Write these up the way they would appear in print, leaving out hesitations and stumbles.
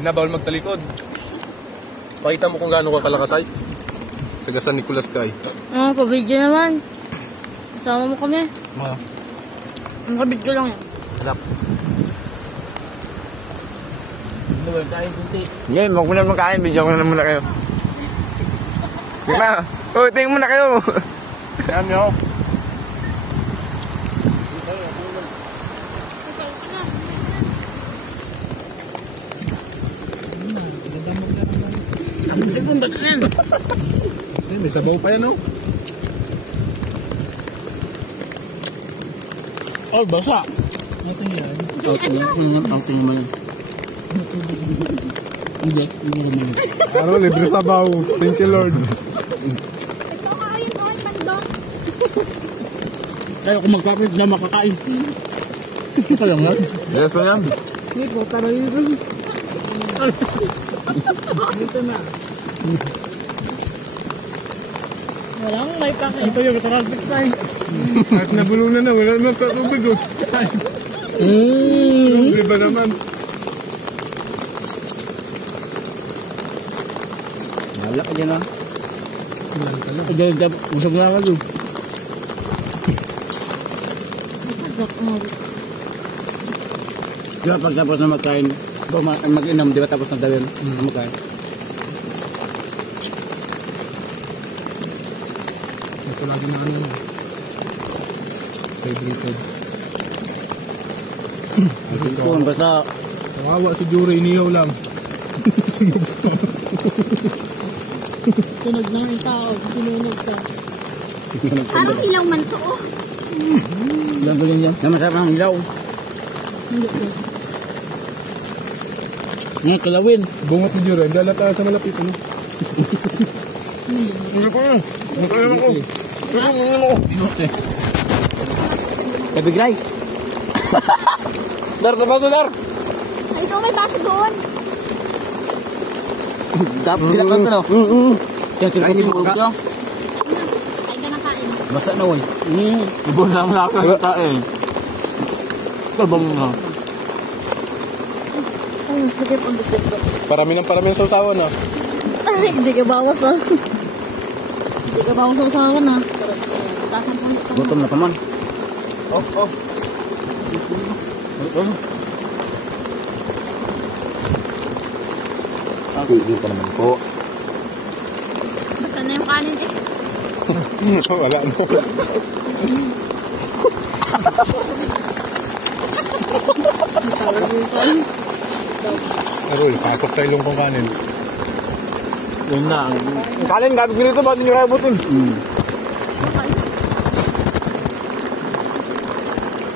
Hindi na bawal magtalikod. Pakita mo kung gaano ka kalakasay. Taga San Nicolas Cay. Pa-video naman. Kasama mo kami. Mga. Naka-video lang yan. Hanap. Ngayon, huwag mo na magkain. Video ko na muna kayo. Tingnan. Oh, tingnan muna kayo. Tingnan nyo. May sabaw pa yan, no? Oh, basa. Outing naman yan. Hindi naman. Ano, libre sabaw. Thank you, Lord. Ito ka ayun doon, mandok. Kaya kung magkakit na makakain. Ito lang yan. Yes na yan. Hindi po, pero yun. Ito na. Walang may pakit. Ito yung traffic sign. Kahit nabulunan na, wala naman katubig, oh. Libre ba naman? Wala ka dyan, ha? Diyan, usap na ka doon. Diba pag tapos na magkain, mag-inom, di ba tapos na dawin? Magkain. Ito lagi na ano. Favorite. Ito, basta. Kawawa si Jury, inihaw lang. Tunog na yung tao, sinunog ka. Parang hilaw man to, oh. Gagawin yan. Namasarap ng ilaw. Hindi po. Mga kalawin. Bungot ni Jury, dala tayo sa malapit, ano? Hindi ko yun. Hindi ko yun ako. Kabigray. Dar, taba Dar. Ay, ito may baso doon. Dapat sila ka ito, no? Kaya sila ka ito. Ay, ka nakain. Basa na, woy. Ibo na ang nakakita, eh. Sabang na. Ay, sige pang dito. Parami ng sausawan, ah. Ay, hindi ka bawas, ah. Hindi ka bawas sa usawan, ah. Tasan po nito. Gutom na pa man. Tigil ka naman po. Basta na yung kanin, eh. Wala na. Arul, pasok sa ilong kong kanin. Yun na. Kanin, gabig nito, ba't nyo kaya butin?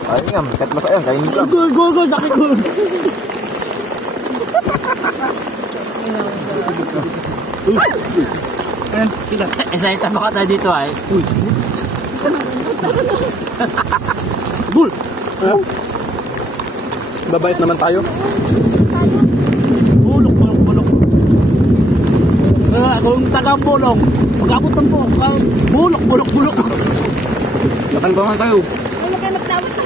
Ayun nga, kahit masaya, kainin lang. Go, sakit ko. Ayan, kita. Isa-isa baka tayo dito, ay. Uy. Bul! Babait naman tayo. Bulok. Kung taga-bulong, pag-abot ng bulok. Lakal ba nga kayo? Ay, huwag kayo magtawag ka.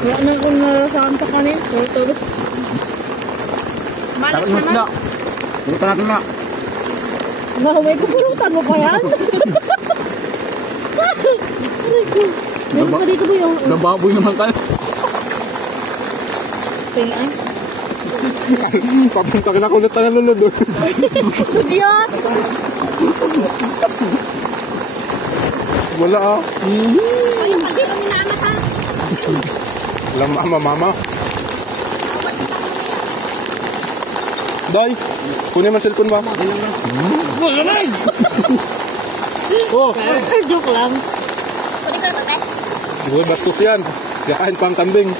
Wala na kung narasahan sa kanin. Tulog. Malas Takot mas naman. na. Bukutan natin na. May pupulutan mo pa yan? Meron pa dito ba yung... Nababoy naman kayo. Tingay. Papunta ka na kung nanonood doon. Idiot! Wala, ah. Ay, yung pag-ilo ni Nana, ha? Alam, mama. Day, kunin mo ang cellphone ba? Wala na! Oh, Joke lang. Pwede ka na, te? bastos yan. Kakain pa ang kambing.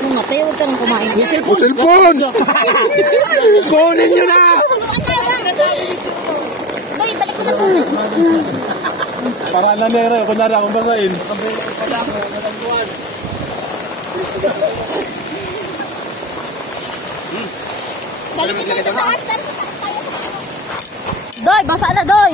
Nung mate, huwag ka nang kumain. O, cellphone! Kunin nyo na! Bay, balik ko na po. Para na nere, kunwari akong basahin. Balik ko na sa taas. Doy, basa na, Doy!